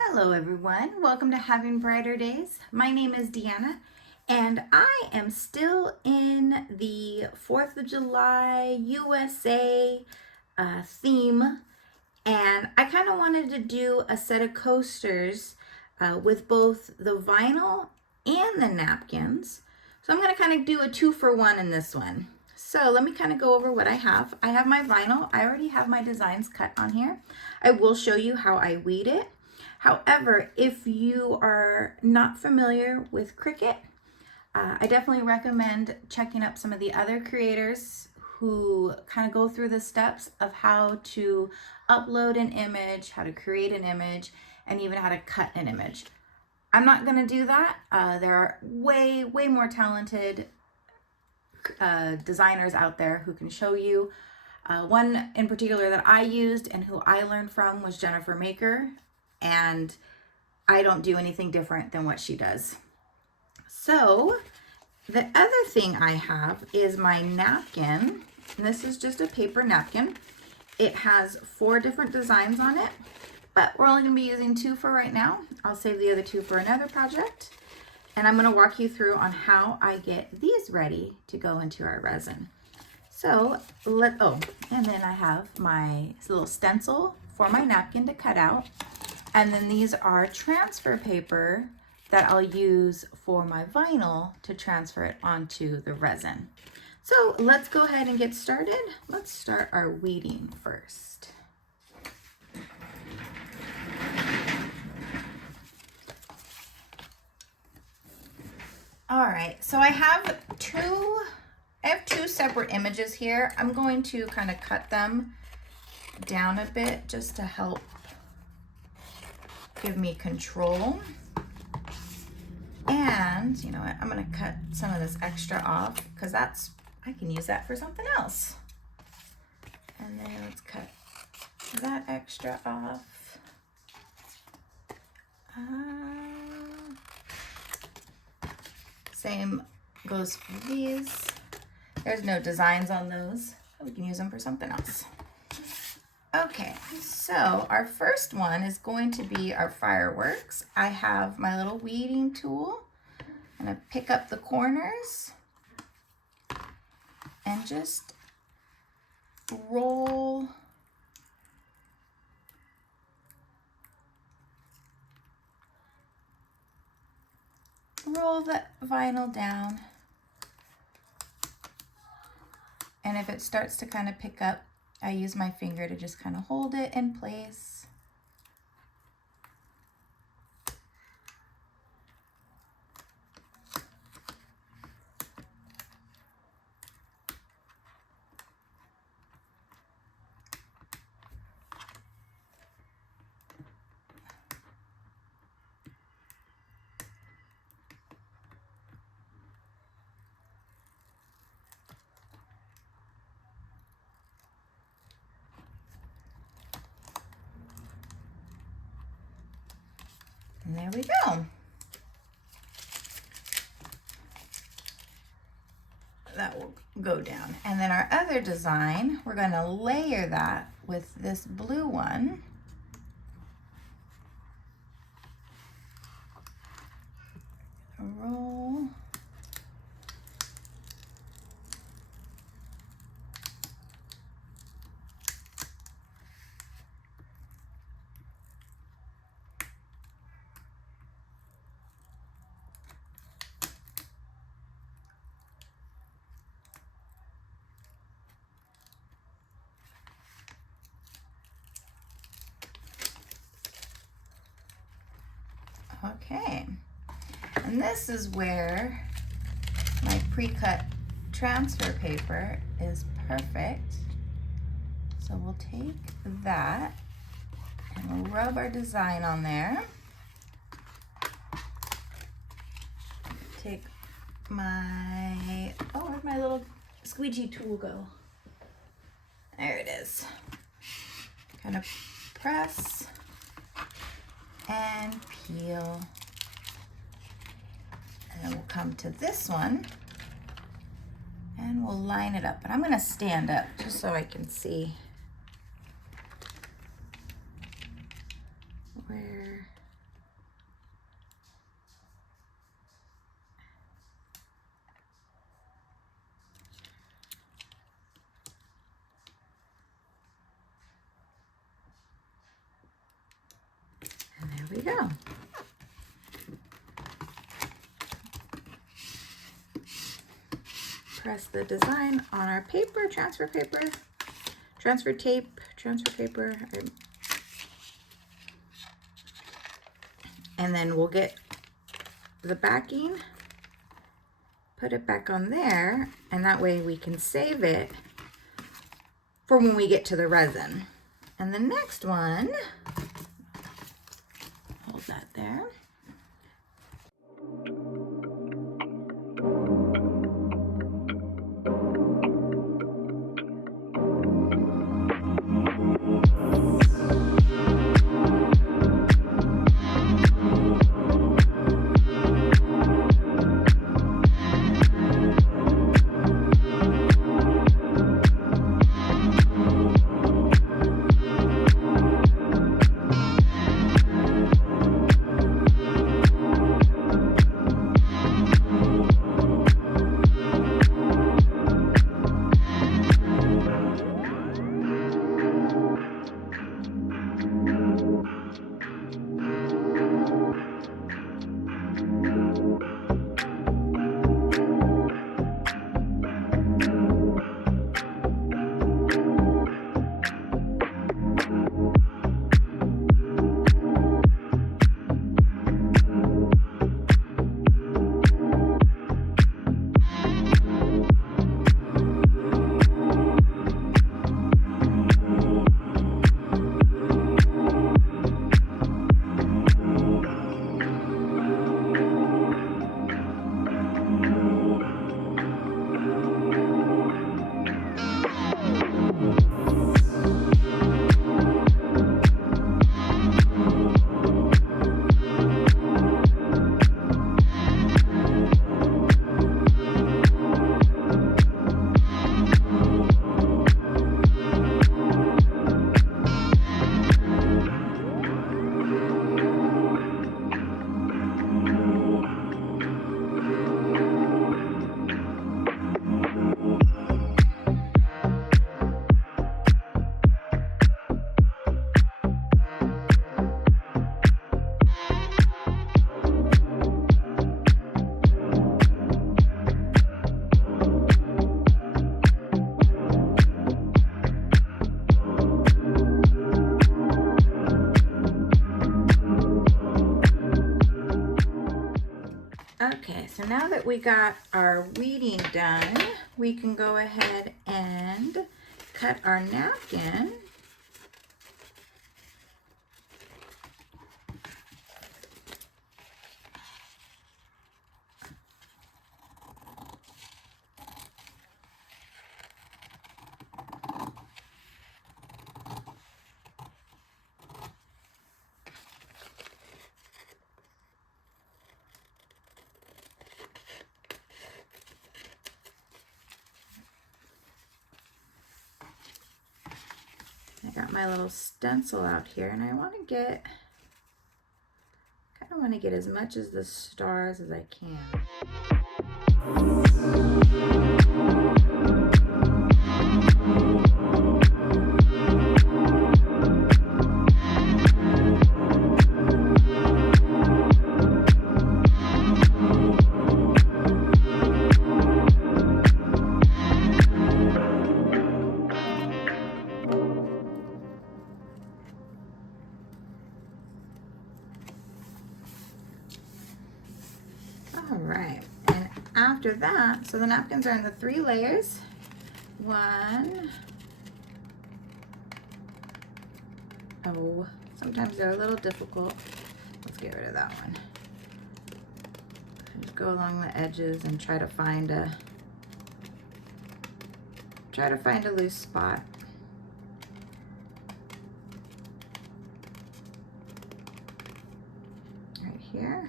Hello everyone, welcome to Having Brighter Days. My name is Deanna and I am still in the 4th of July USA theme, and I kind of wanted to do a set of coasters with both the vinyl and the napkins. So I'm going to kind of do a 2-for-1 in this one. So let me kind of go over what I have. I have my vinyl. I already have my designs cut on here. I will show you how I weed it. However, if you are not familiar with Cricut, I definitely recommend checking up some of the other creators who kind of go through the steps of how to upload an image, how to create an image, and even how to cut an image. I'm not going to do that. There are way more talented designers out there who can show you. One in particular that I used and who I learned from was Jennifer Maker, and I don't do anything different than what she does. So the other thing I have is my napkin, and this is just a paper napkin. It has 4 different designs on it, but we're only going to be using 2 for right now. I'll save the other 2 for another project, and I'm going to walk you through on how I get these ready to go into our resin. So and then I have my little stencil for my napkin to cut out. And then these are transfer paper that I'll use for my vinyl to transfer it onto the resin. So let's go ahead and get started. Let's start our weeding first. All right, so I have two separate images here. I'm going to kind of cut them down a bit just to help give me control. And you know what, I'm gonna cut some of this extra off because I can use that for something else. And then let's cut that extra off. Same goes for these. There's no designs on those. We can use them for something else. Okay, so our first one is going to be our fireworks. I have my little weeding tool. I'm gonna pick up the corners and just roll the vinyl down. And if it starts to kind of pick up, I use my finger to just kind of hold it in place. And there we go. That will go down. And then our other design, we're going to layer that with this blue one. Roll. Okay, and this is where my pre-cut transfer paper is perfect. So we'll take that and we'll rub our design on there. Take my, where'd my little squeegee tool go? There it is. Kind of press and peel. And then we'll come to this one And we'll line it up, but I'm going to stand up just so I can see where. And there we go. Press the design on our paper, transfer tape, transfer paper. And then we'll get the backing, put it back on there, and that way we can save it for when we get to the resin. And the next one, hold that there. Okay, so now that we got our weeding done, we can go ahead and cut our napkin. I got my little stencil out here, and I want to get, kind of want to get as much as the stars as I can. All right, and after that, so the napkins are in the 3 layers. 1, oh, sometimes they're a little difficult. Let's get rid of that one. Just go along the edges and try to find a loose spot. Right here.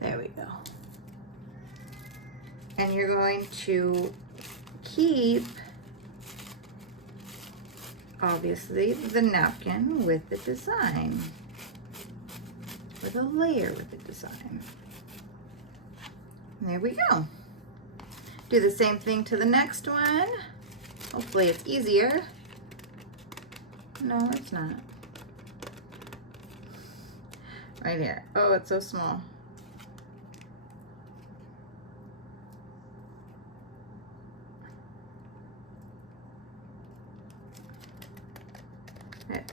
There we go. And you're going to keep, obviously, the napkin with the design, with a layer with the design. And there we go. Do the same thing to the next one. Hopefully it's easier. No, it's not. Right here. Oh, it's so small. Right.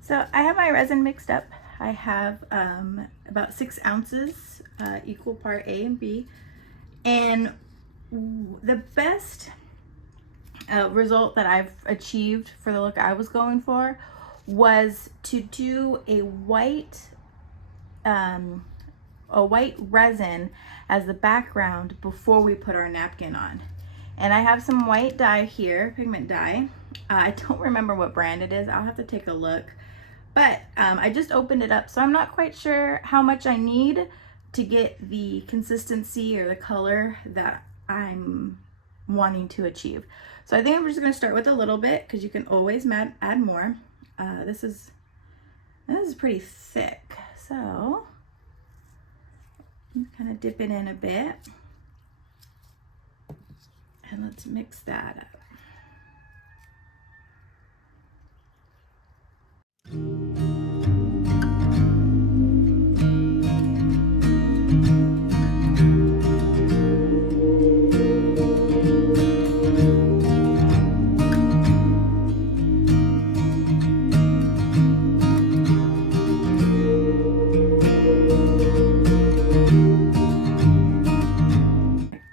So I have my resin mixed up. I have about 6 ounces, equal part A and B. And the best result that I've achieved for the look I was going for was to do a white resin as the background before we put our napkin on. And I have some white dye here, pigment dye. I don't remember what brand it is. I'll have to take a look. But I just opened it up, so I'm not quite sure how much I need to get the consistency or the color that I'm wanting to achieve. So I think I'm just going to start with a little bit, because you can always add more. This is pretty thick, so kind of dip it in a bit, and let's mix that up.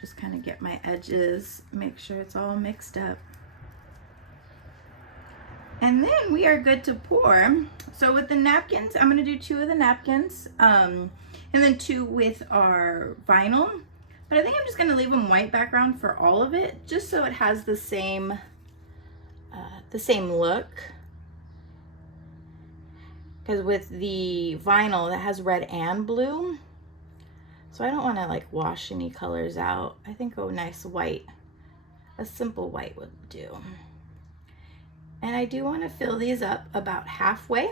Just kind of get my edges, make sure it's all mixed up. And then we are good to pour. So with the napkins, I'm going to do 2 of the napkins, and then 2 with our vinyl. But I think I'm just going to leave them white background for all of it, just so it has the same look. Because with the vinyl, that has red and blue, so I don't want to like wash any colors out. I think a nice white, a simple white would do. And I do want to fill these up about halfway,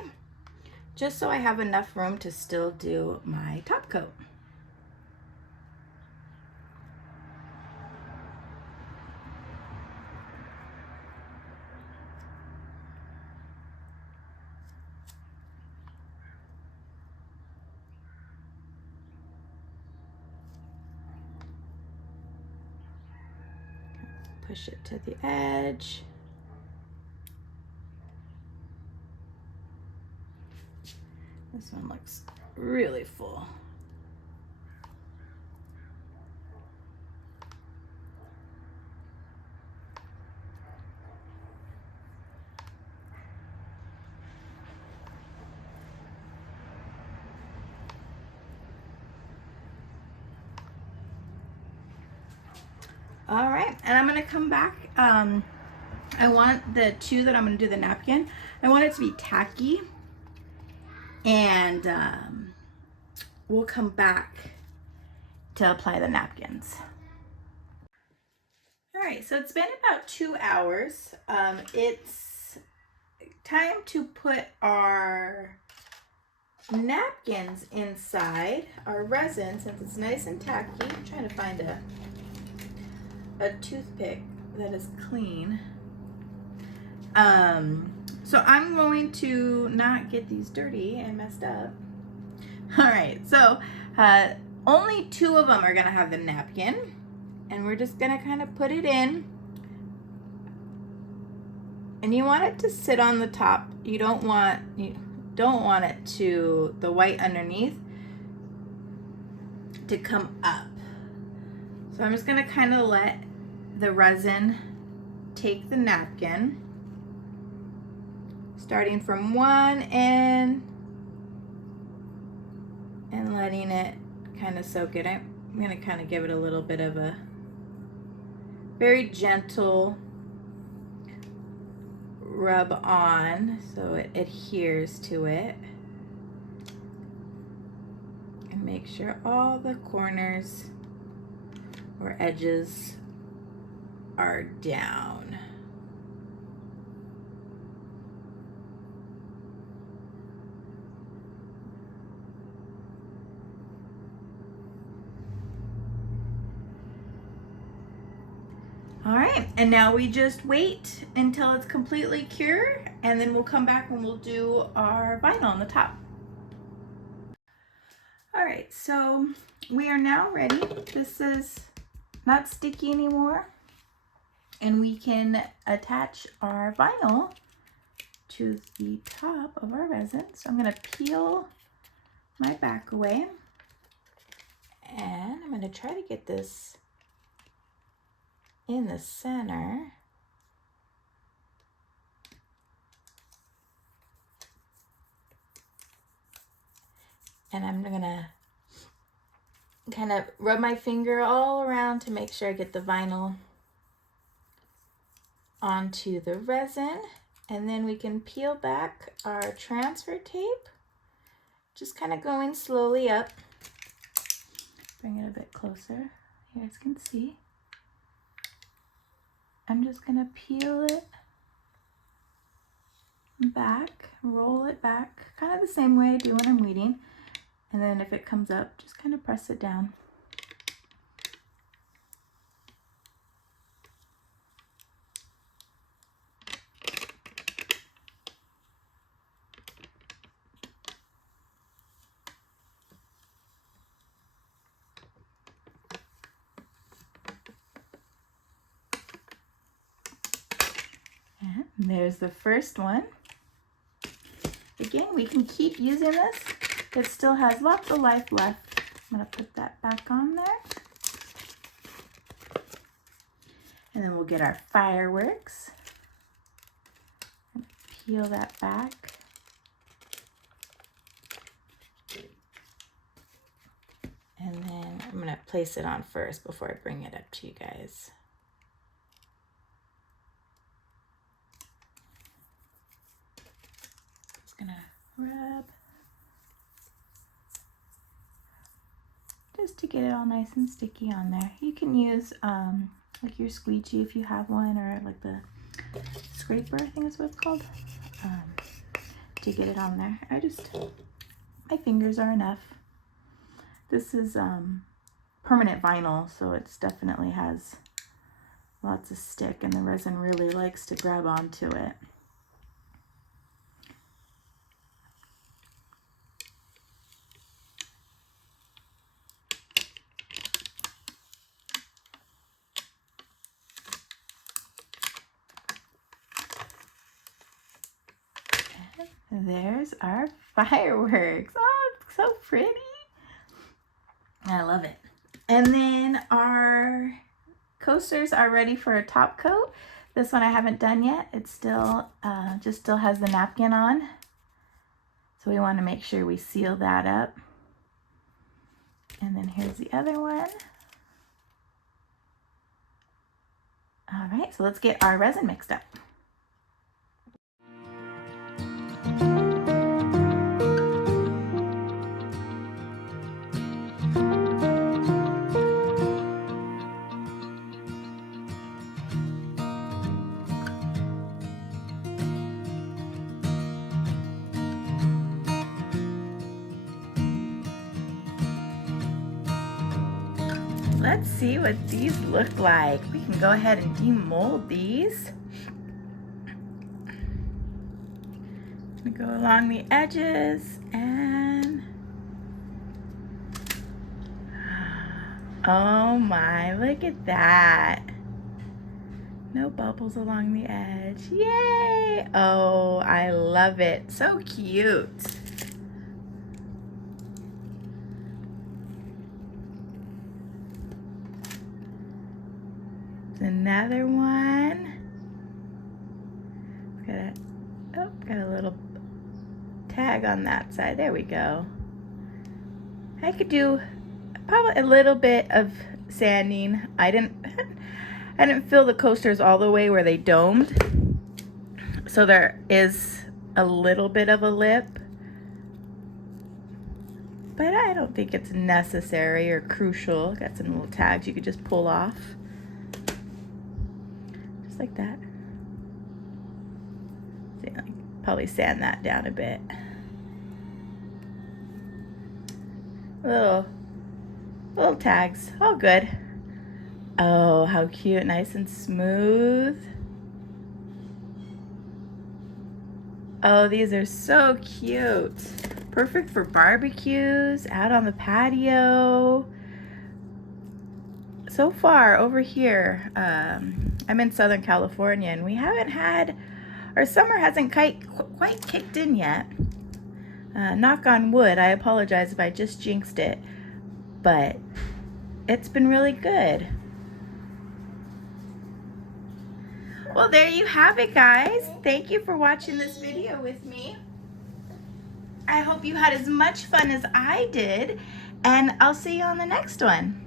just so I have enough room to still do my top coat. Push it to the edge. This one looks really full. All right, and I'm gonna come back. I want the 2 that I'm gonna do the napkin, I want it to be tacky, and we'll come back to apply the napkins. All right, so it's been about 2 hours. It's time to put our napkins inside our resin, since it's nice and tacky. I'm trying to find a toothpick that is clean. So I'm going to not get these dirty and messed up. All right, so only 2 of them are gonna have the napkin, and we're just gonna kind of put it in. And you want it to sit on the top. You don't want it to, the white underneath, to come up. So I'm just gonna kind of let the resin take the napkin, starting from one end and letting it kind of soak it. I'm going to kind of give it a little bit of a very gentle rub on so it adheres to it. And make sure all the corners or edges are down. All right, and now we just wait until it's completely cured, and then we'll come back and we'll do our vinyl on the top. All right, so we are now ready. This is not sticky anymore, and we can attach our vinyl to the top of our resin. So I'm gonna peel my back away, and I'm gonna try to get this in the center. And I'm gonna kind of rub my finger all around to make sure I get the vinyl onto the resin. And then we can peel back our transfer tape, just kind of going slowly up. Bring it a bit closer, you guys can see. I'm just gonna peel it back, roll it back, kind of the same way I do when I'm weeding. And then if it comes up, just kind of press it down. And there's the first one. Again, we can keep using this. It still has lots of life left. I'm gonna put that back on there. And then we'll get our fireworks. Peel that back. And then I'm gonna place it on first before I bring it up to you guys. Just gonna rub. Just to get it all nice and sticky on there. You can use like your squeegee if you have one, or like the scraper, I think that's what it's called, to get it on there. My fingers are enough. This is permanent vinyl, so it's definitely has lots of stick, and the resin really likes to grab onto it. There's our fireworks. Oh, it's so pretty. I love it. And then our coasters are ready for a top coat. This one I haven't done yet. It's still still has the napkin on. So we want to make sure we seal that up. And then here's the other one. All right, so let's get our resin mixed up. Let's see what these look like. We can go ahead and demold these. I'm gonna go along the edges and oh my, look at that. No bubbles along the edge. Yay! Oh, I love it. So cute. Another one. Got a little tag on that side. There we go. I could do probably a little bit of sanding. I didn't fill the coasters all the way where they domed, so there is a little bit of a lip, but I don't think it's necessary or crucial. Got some little tags you could just pull off, just like that. See, I probably sand that down a bit. Little tags, all good. Oh, how cute, nice and smooth. Oh, these are so cute. Perfect for barbecues, out on the patio. So far over here, I'm in Southern California, and we haven't had, our summer hasn't quite kicked in yet. Knock on wood, I apologize if I just jinxed it, but it's been really good. Well, there you have it, guys. Thank you for watching this video with me. I hope you had as much fun as I did, and I'll see you on the next one.